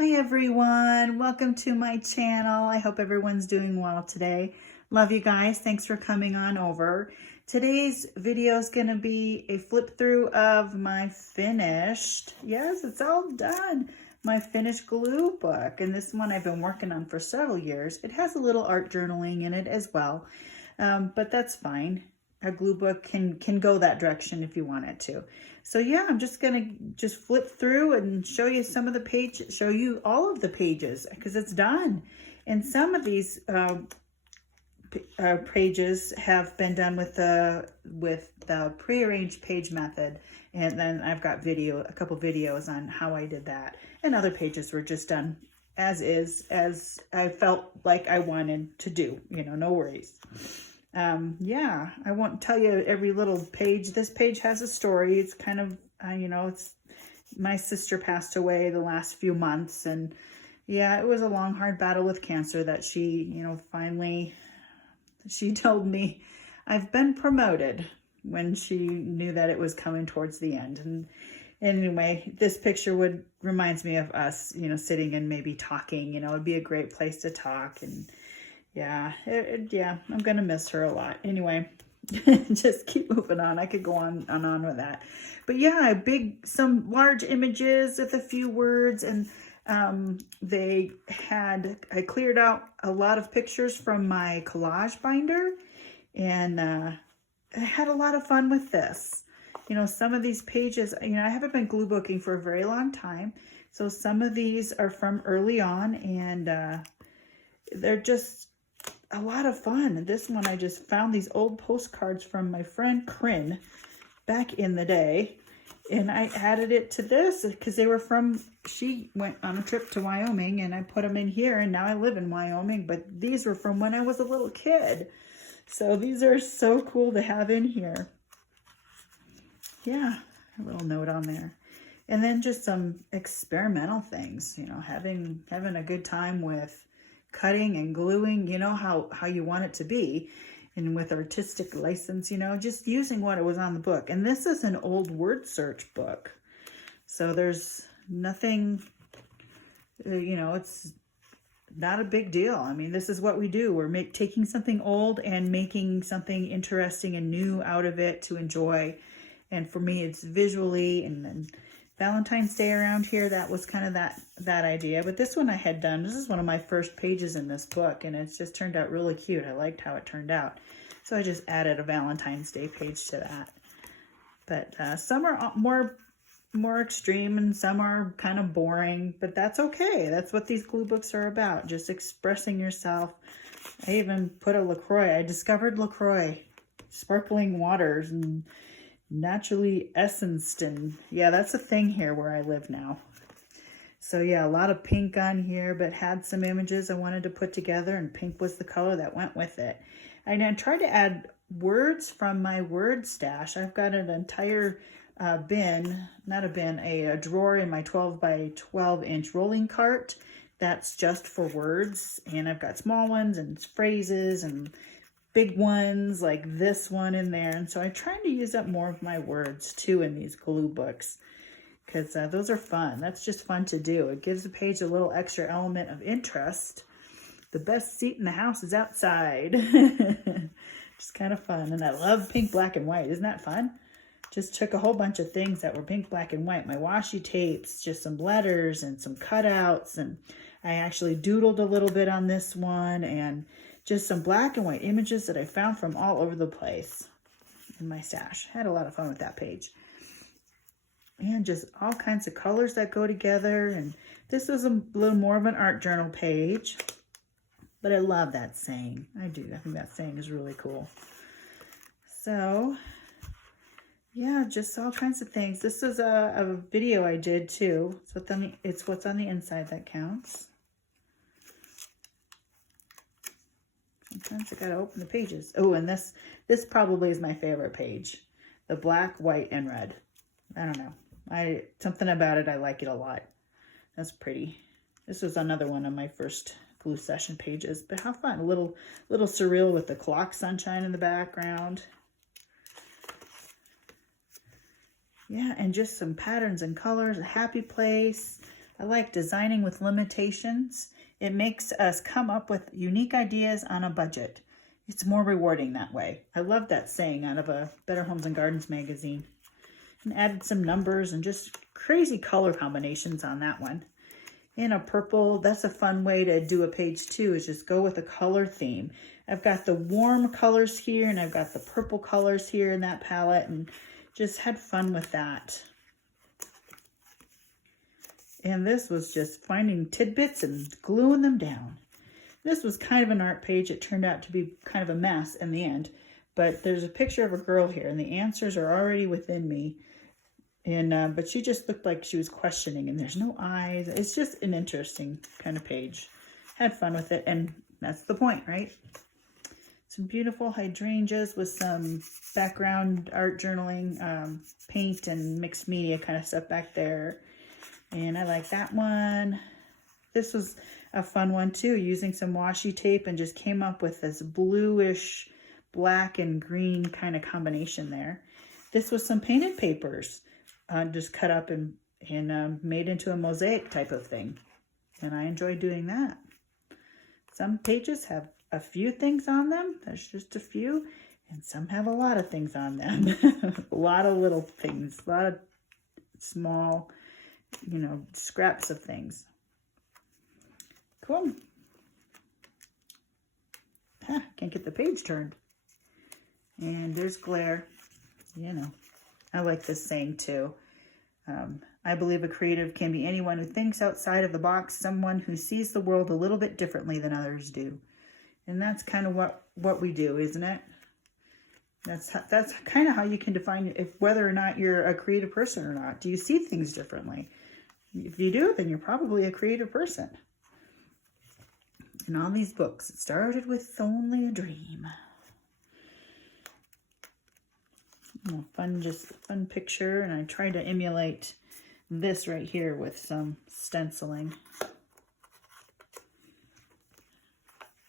Hi everyone, welcome to my channel. I hope everyone's doing well today. Love you guys, thanks for coming on over. Today's video is going to be a flip through of my finished, yes, it's all done, my finished glue book. And this one I've been working on for several years. It has a little art journaling in it as well, but that's fine. A glue book can go that direction if you want it to. So yeah, I'm just gonna flip through and show you some of the pages, show you all of the pages because it's done. And some of these pages have been done with the prearranged page method, and then I've got a couple videos on how I did that. And other pages were just done as is, as I felt like I wanted to do. You know, no worries. Yeah, I won't tell you every little page. This page has a story. It's kind of, you know, it's my sister passed away the last few months, and yeah, it was a long, hard battle with cancer that she, you know, finally, she told me I've been promoted when she knew that it was coming towards the end. And anyway, this picture reminds me of us, you know, sitting and maybe talking. You know, it'd be a great place to talk. And yeah, yeah, I'm gonna miss her a lot. Anyway, just keep moving on. I could go on and on with that. But yeah, some large images with a few words, and I cleared out a lot of pictures from my collage binder, and I had a lot of fun with this. You know, some of these pages, you know, I haven't been glue booking for a very long time, so some of these are from early on, and they're just a lot of fun. This one, I just found these old postcards from my friend Corinne back in the day, and I added it to this because they were she went on a trip to Wyoming, and I put them in here, and now I live in Wyoming, but these were from when I was a little kid. So these are so cool to have in here. Yeah, a little note on there. And then just some experimental things, you know, having a good time with cutting and gluing, you know, how you want it to be, and with artistic license, you know, just using what it was on the book. And this is an old word search book, so there's nothing, you know, it's not a big deal. I mean, this is what we do. We're taking something old and making something interesting and new out of it to enjoy. And for me, it's visually. And then Valentine's Day around here, that was kind of that idea. But this one I had done, this is one of my first pages in this book, and it's just turned out really cute. I liked how it turned out. So I just added a Valentine's Day page to that. But some are more extreme, and some are kind of boring, but that's okay. That's what these glue books are about, just expressing yourself. I even put a LaCroix. I discovered LaCroix sparkling waters and naturally essenced, and yeah, that's a thing here where I live now. So yeah, a lot of pink on here, but had some images I wanted to put together, and pink was the color that went with it. And I tried to add words from my word stash. I've got an entire a drawer in my 12 by 12 inch rolling cart that's just for words, and I've got small ones and phrases and big ones like this one in there. And so I'm trying to use up more of my words too in these glue books, because those are fun. That's just fun to do. It gives the page a little extra element of interest. The best seat in the house is outside. Just kind of fun. And I love pink, black, and white. Isn't that fun? Just took a whole bunch of things that were pink, black, and white. My washi tapes, just some letters and some cutouts. And I actually doodled a little bit on this one, and just some black and white images that I found from all over the place in my stash. Had a lot of fun with that page. And just all kinds of colors that go together. And this was a little more of an art journal page. But I love that saying. I do. I think that saying is really cool. So, yeah, just all kinds of things. This is a video I did too. So it's what's on the inside that counts. Sometimes I gotta open the pages. Oh, and this probably is my favorite page. The black, white, and red. I don't know. Something about it, I like it a lot. That's pretty. This was another one of my first glue session pages, but how fun. A little surreal with the clock sunshine in the background. Yeah, and just some patterns and colors, a happy place, I like designing with limitations. It makes us come up with unique ideas on a budget. It's more rewarding that way. I love that saying out of a Better Homes and Gardens magazine. And added some numbers and just crazy color combinations on that one. In a purple, that's a fun way to do a page too, is just go with a color theme. I've got the warm colors here and I've got the purple colors here in that palette, and just had fun with that. And this was just finding tidbits and gluing them down. This was kind of an art page. It turned out to be kind of a mess in the end, but there's a picture of a girl here and the answers are already within me. And but she just looked like she was questioning, and there's no eyes. It's just an interesting kind of page. Had fun with it, and that's the point, right? Some beautiful hydrangeas with some background art journaling, paint and mixed media kind of stuff back there. And I like that one. This was a fun one too, using some washi tape and just came up with this bluish black and green kind of combination there. This was some painted papers. Just cut up and made into a mosaic type of thing. And I enjoy doing that. Some pages have a few things on them. There's just a few. And some have a lot of things on them. A lot of little things. A lot of small, scraps of things. Cool. Can't get the page turned. And there's glare. I like this saying too. I believe a creative can be anyone who thinks outside of the box, someone who sees the world a little bit differently than others do. And that's kind of what we do, isn't it? That's kind of how you can define whether or not you're a creative person or not. Do you see things differently? If you do, then you're probably a creative person. In all these books, it started with only a dream. Fun picture, and I tried to emulate this right here with some stenciling.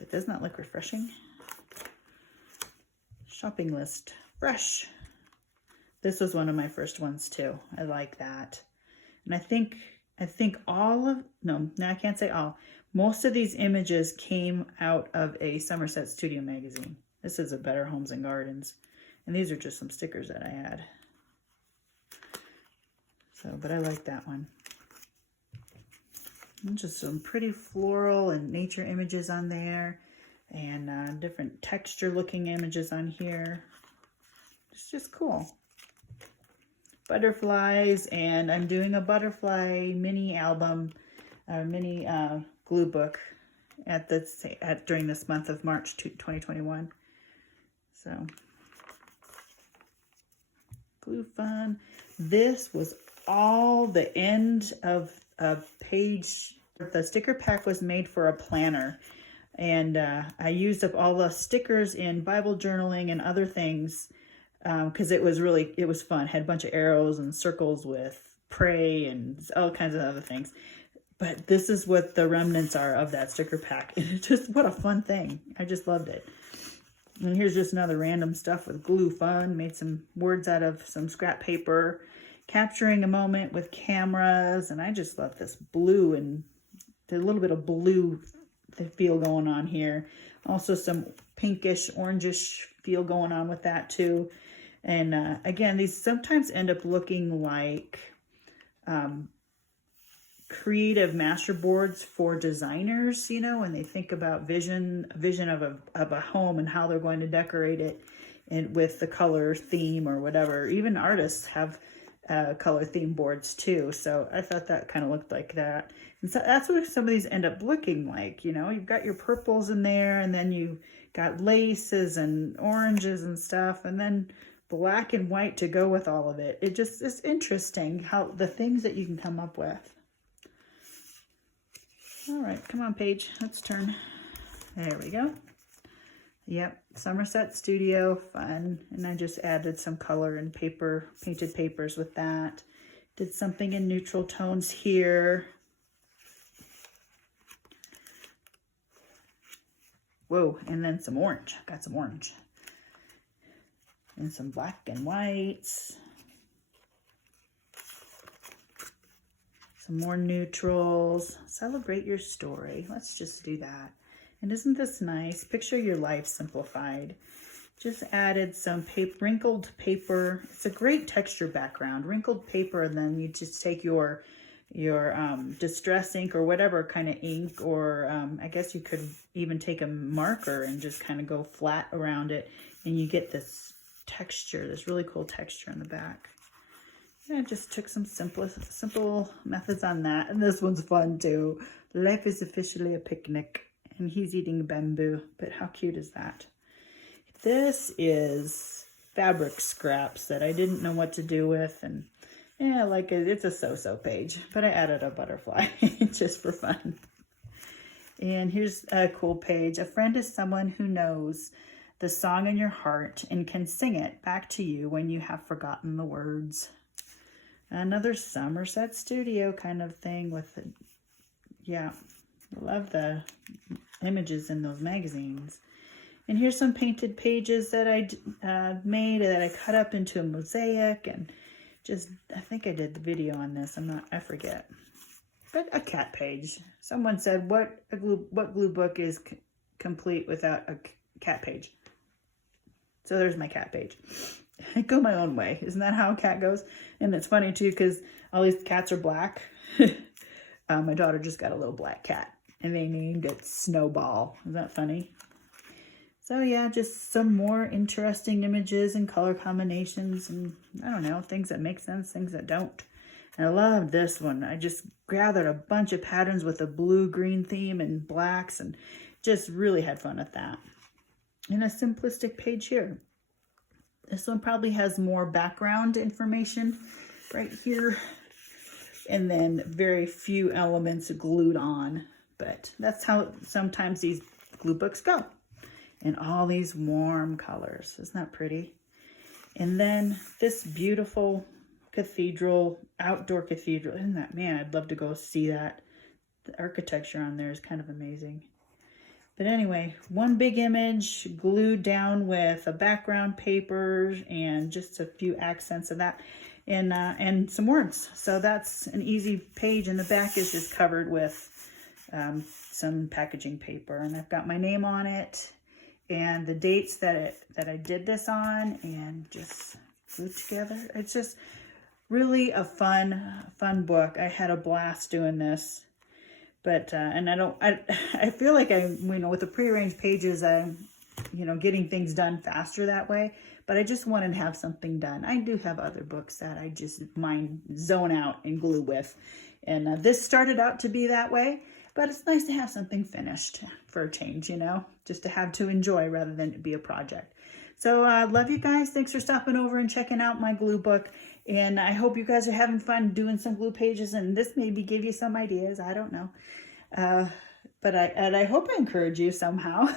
It does not look refreshing. Shopping list, fresh. This was one of my first ones too. I like that. And I think I can't say all. Most of these images came out of a Somerset Studio magazine. This is a Better Homes and Gardens. And these are just some stickers that I had. But I like that one. And just some pretty floral and nature images on there. And different texture looking images on here. It's just cool. Butterflies, and I'm doing a butterfly mini album, mini glue book during this month of March 2021. So, glue fun. This was all the end of a page. The sticker pack was made for a planner, and I used up all the stickers in Bible journaling and other things because it was fun. It had a bunch of arrows and circles with pray and all kinds of other things. But this is what the remnants are of that sticker pack. And it's just, what a fun thing. I just loved it. And here's just another random stuff with glue fun. Made some words out of some scrap paper. Capturing a moment with cameras. And I just love this blue, and a little bit of blue feel going on here. Also some pinkish, orangish feel going on with that too. And again, these sometimes end up looking like creative master boards for designers, when they think about vision of a home and how they're going to decorate it, and with the color theme or whatever. Even artists have color theme boards too. So I thought that kind of looked like that. And so that's what some of these end up looking like. You've got your purples in there, and then you got laces and oranges and stuff, and then black and white to go with all of it. It's interesting how the things that you can come up with. All right, come on, page. Let's turn. There we go. Yep, Somerset Studio, fun. And I just added some color and painted papers with that. Did something in neutral tones here. Whoa, and then some orange. Got some orange. And some black and whites. Some more neutrals. Celebrate your story. Let's just do that. And isn't this nice? Picture your life simplified. Just added some wrinkled paper. It's a great texture background. Wrinkled paper, and then you just take your distress ink or whatever kind of ink, or I guess you could even take a marker and just kind of go flat around it, and you get this texture, this really cool texture in the back. Yeah, I just took some simple methods on that. And this one's fun too. Life is officially a picnic, and he's eating bamboo, but how cute is that? This is fabric scraps that I didn't know what to do with, and yeah, like it's a so-so page, but I added a butterfly just for fun. And here's a cool page. A friend is someone who knows the song in your heart and can sing it back to you when you have forgotten the words. Another Somerset Studio kind of thing with it. Yeah, love the images in those magazines. And here's some painted pages that I made that I cut up into a mosaic, and just, I think I did the video on this. I forget. But a cat page. Someone said, what glue book is complete without a cat page? So there's my cat page. I go my own way. Isn't that how a cat goes? And it's funny too, because all these cats are black. My daughter just got a little black cat, and they named it Snowball. Isn't that funny? So yeah, just some more interesting images and color combinations, and I don't know, things that make sense, things that don't. And I love this one. I just gathered a bunch of patterns with a blue-green theme and blacks, and just really had fun with that. And a simplistic page here. This one probably has more background information right here, and then very few elements glued on. But that's how sometimes these glue books go. And all these warm colors. Isn't that pretty? And then this beautiful cathedral, outdoor cathedral. Isn't that, man, I'd love to go see that. The architecture on there is kind of amazing. But anyway, one big image glued down with a background paper and just a few accents of that, and some words. So that's an easy page, and the back is just covered with some packaging paper, and I've got my name on it and the dates that I did this on, and just glued together. It's just really a fun book. I had a blast doing this. But, and I feel like with the prearranged pages, I'm, getting things done faster that way, but I just wanted to have something done. I do have other books that I just zone out and glue with. And this started out to be that way, but it's nice to have something finished for a change, just to have to enjoy rather than it be a project. So love you guys. Thanks for stopping over and checking out my glue book. And I hope you guys are having fun doing some glue pages, and this maybe give you some ideas. I don't know. But I hope I encourage you somehow.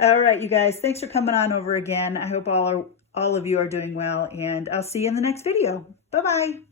All right, you guys, thanks for coming on over again. I hope all of you are doing well, and I'll see you in the next video. Bye-bye.